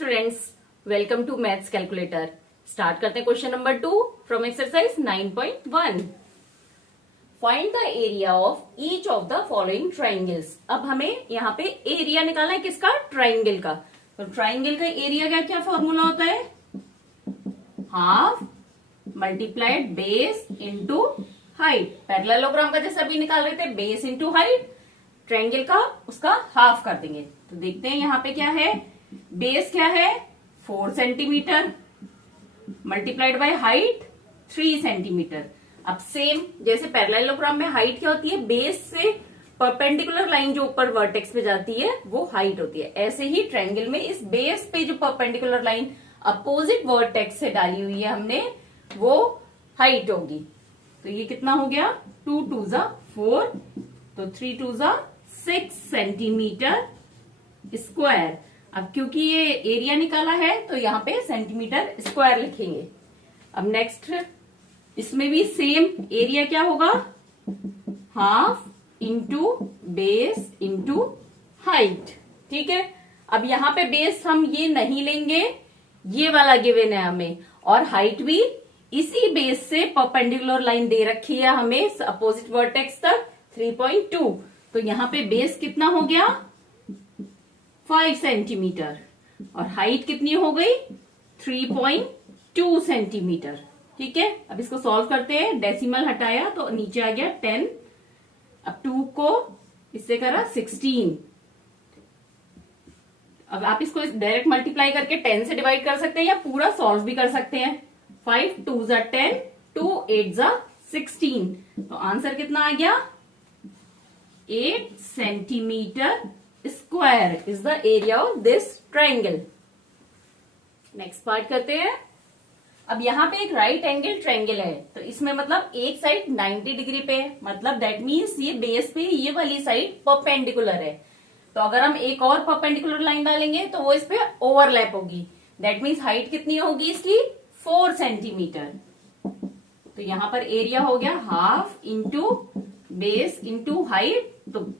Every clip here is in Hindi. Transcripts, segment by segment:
Students, welcome to maths calculator. Start करते हैं question number 2 from exercise 9.1। Find the area of each of the following triangles. अब हमें यहाँ पे एरिया निकालना है किसका? ट्राइंगल का। तो ट्राइंगल का एरिया का क्या फॉर्मूला होता है? Half multiplied base into height. Parallelogram का जैसा अभी निकाल रहे थे, बेस इंटू हाइट, ट्रायंगल का उसका हाफ कर देंगे। तो देखते हैं यहाँ पे क्या है। बेस क्या है? 4 centimetre multiplied by height 3 centimetre. अब सेम जैसे पैरेललोग्राम में हाइट क्या होती है? बेस से परपेंडिकुलर लाइन जो ऊपर वर्टेक्स पे जाती है वो हाइट होती है। ऐसे ही ट्रायंगल में इस बेस पे जो परपेंडिकुलर लाइन अपोजिट वर्टेक्स से डाली हुई है हमने, वो हाइट होगी। तो ये कितना हो गया? 2 2 जा 4, तो 3 2 जा 6 सेंटीमीटर स्क्वायर। अब क्योंकि ये एरिया निकाला है तो यहाँ पे सेंटीमीटर स्क्वायर लिखेंगे। अब नेक्स्ट इसमें भी सेम एरिया क्या होगा? Half into base into height. ठीक है। अब यहाँ पे बेस हम ये नहीं लेंगे, ये वाला गिवन है हमें, और हाइट भी इसी बेस से परपेंडिकुलर लाइन दे रखी है हमें अपोजिट वर्टेक्स तक 3.2। तो यहाँ पे बेस कितना हो गया? 5 सेंटीमीटर और हाइट कितनी हो गई? 3.2 सेंटीमीटर। ठीक है। अब इसको सॉल्व करते हैं। डेसिमल हटाया तो नीचे आ गया 10। अब 2 को इससे करा 16। अब आप इसको डायरेक्ट मल्टीप्लाई करके 10 से डिवाइड कर सकते हैं या पूरा सॉल्व भी कर सकते हैं। 5 2 जा 10, 2 8 जा 16। तो आंसर कितना आ गया? 8 centimetre square is the area of this triangle. Next part करते हैं। अब यहाँ पे एक राइट एंगल ट्रायंगल है, तो इसमें मतलब एक साइड 90 डिग्री पे है, मतलब दैट मीन्स ये बेस पे ये वाली साइड परपेंडिकुलर है। तो अगर हम एक और परपेंडिकुलर लाइन डालेंगे तो वो इस पे ओवरलैप होगी। दैट मीन्स हाइट कितनी होगी इसकी? 4 सेंटीमीटर। तो यहाँ पर एरिया हो गया half into base into height. तो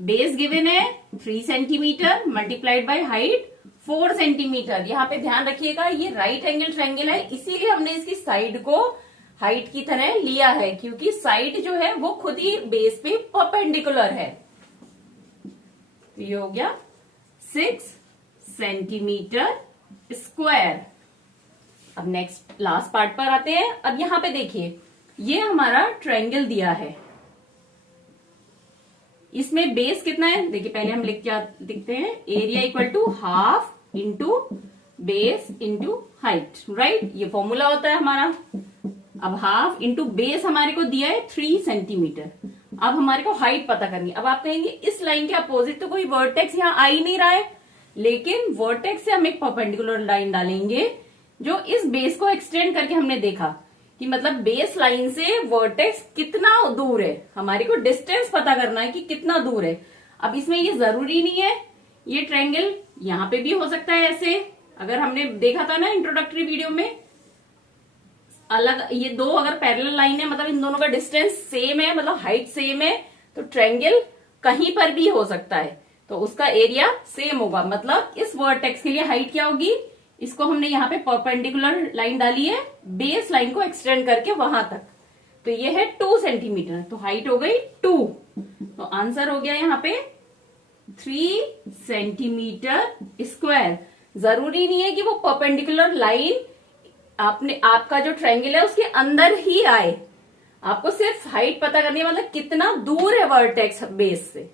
बेस गिवन है 3 centimetre multiplied by height 4 centimetre. यहाँ पे ध्यान रखिएगा ये राइट एंगल ट्रायंगल है, इसीलिए हमने इसकी साइड को हाइट की तरह लिया है, क्योंकि साइड जो है वो खुद ही बेस पे परपेंडिकुलर है। तो ये हो गया 6 सेंटीमीटर स्क्वायर। अब नेक्स्ट लास्ट पार्ट पर आते हैं। अब यहाँ पे देखिए ये हमारा ट्रायंगल दिया है, इसमें बेस कितना है? देखिए पहले हम लिखते हैं area equal to half into base into height. Right, ये फॉर्मूला होता है हमारा। अब हाफ इंटू बेस हमारे को दिया है 3 सेंटीमीटर। अब हमारे को हाइट पता करनी है। अब आप कहेंगे इस लाइन के अपोजिट तो कोई वर्टेक्स यहाँ आ ही नहीं रहा है, लेकिन वर्टेक्स से हम एक परपेंडिकुलर लाइन डालेंगे जो इस बेस को एक्सटेंड करके हमने देखा कि मतलब बेस लाइन से वर्टेक्स कितना दूर है, हमारे को डिस्टेंस पता करना है कि कितना दूर है। अब इसमें ये जरूरी नहीं है, ये ट्रायंगल यहाँ पे भी हो सकता है ऐसे। अगर हमने देखा था ना इंट्रोडक्टरी वीडियो में, अलग ये दो अगर पैरेलल लाइन है, मतलब इन दोनों का डिस्टेंस सेम है, मतलब हाइट सेम है, तो ट्रायंगल कहीं पर भी हो सकता है, तो उसका एरिया सेम होगा। मतलब इस वर्टेक्स के लिए हाइट क्या होगी? इसको हमने यहाँ पे परपेंडिकुलर लाइन डाली है बेस लाइन को एक्सटेंड करके वहां तक, तो ये है 2 सेंटीमीटर, तो हाइट हो गई 2। तो आंसर हो गया यहाँ पे 3 सेंटीमीटर स्क्वायर। जरूरी नहीं है कि वो परपेंडिकुलर लाइन आपका जो ट्रायंगल है उसके अंदर ही आए, आपको सिर्फ हाइट पता करनी है, मतलब कितना दूर है वर्टेक्स बेस से।